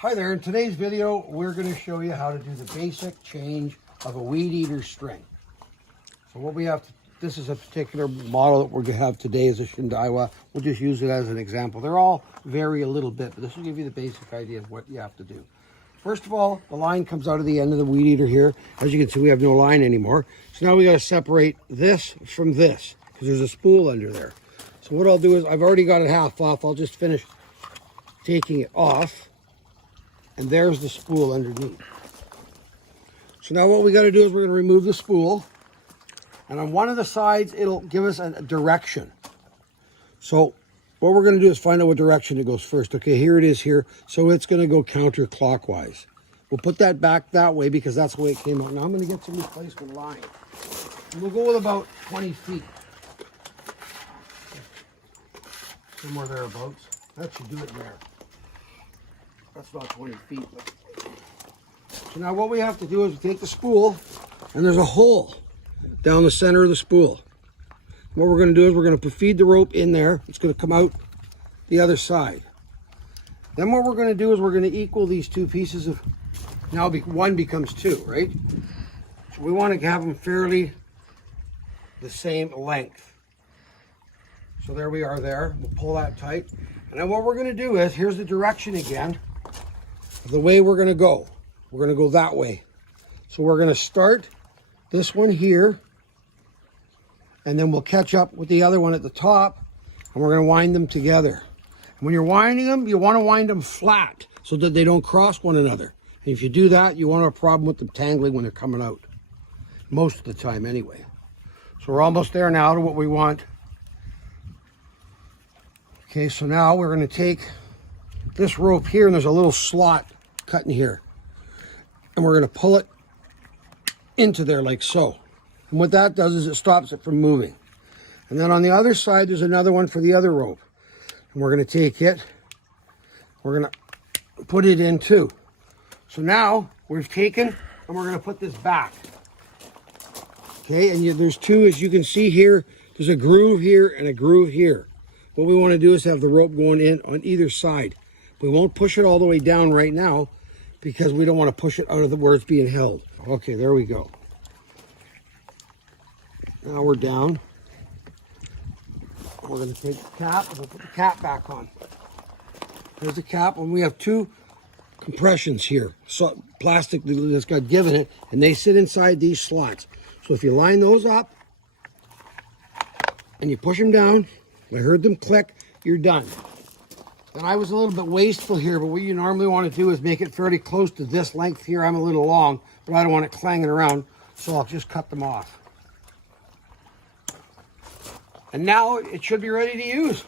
Hi there, in today's video we're going to show you how to do the basic change of a weed eater string. So what we have to, this is a particular model that we're going to have today is a Shindaiwa. We'll just use it as an example. They're all vary a little bit, but this will give you the basic idea of what you have to do. First of all, the line comes out of the end of the weed eater here. As you can see, we have no line anymore. So now we got to separate this from this because there's a spool under there. So what I'll do is, I've already got it half off. I'll just finish taking it off. And there's the spool underneath. So now what we got to do is we're going to remove the spool. And on one of the sides, it'll give us a direction. So what we're going to do is find out what direction it goes first. Okay, here it is here. So it's going to go counterclockwise. We'll put that back that way because that's the way it came out. Now I'm going to get some replacement line. And we'll go with about 20 feet. Somewhere thereabouts. That should do it there. That's not 20 feet. But... So now what we have to do is take the spool, and there's a hole down the center of the spool. What we're going to do is we're going to feed the rope in there. It's going to come out the other side. Then what we're going to do is we're going to equal these two pieces of, now one becomes two, right? So we want to have them fairly the same length. So there we are there. We'll pull that tight. And then what we're going to do is, here's the direction again. The way we're going to go. We're going to go that way. So we're going to start this one here, and then we'll catch up with the other one at the top, and we're going to wind them together. And when you're winding them, you want to wind them flat so that they don't cross one another. And if you do that, you won't have a problem with them tangling when they're coming out. Most of the time anyway. So we're almost there now to what we want. Okay, so now we're going to take this rope here, and there's a little slot cut in here. And we're going to pull it into there like so. And what that does is it stops it from moving. And then on the other side, there's another one for the other rope. And we're going to take it, we're going to put it in too. So now we've taken, and we're going to put this back. Okay, and there's two, as you can see here, there's a groove here and a groove here. What we want to do is have the rope going in on either side. We won't push it all the way down right now because we don't want to push it out of where it's being held. Okay, there we go. Now we're down. We're going to take the cap and we'll put the cap back on. There's the cap, and we have two compressions here. So plastic that's got given it, and they sit inside these slots. So if you line those up and you push them down, I heard them click, you're done. And I was a little bit wasteful here, but what you normally want to do is make it fairly close to this length here. I'm a little long, but I don't want it clanging around, so I'll just cut them off. And now it should be ready to use.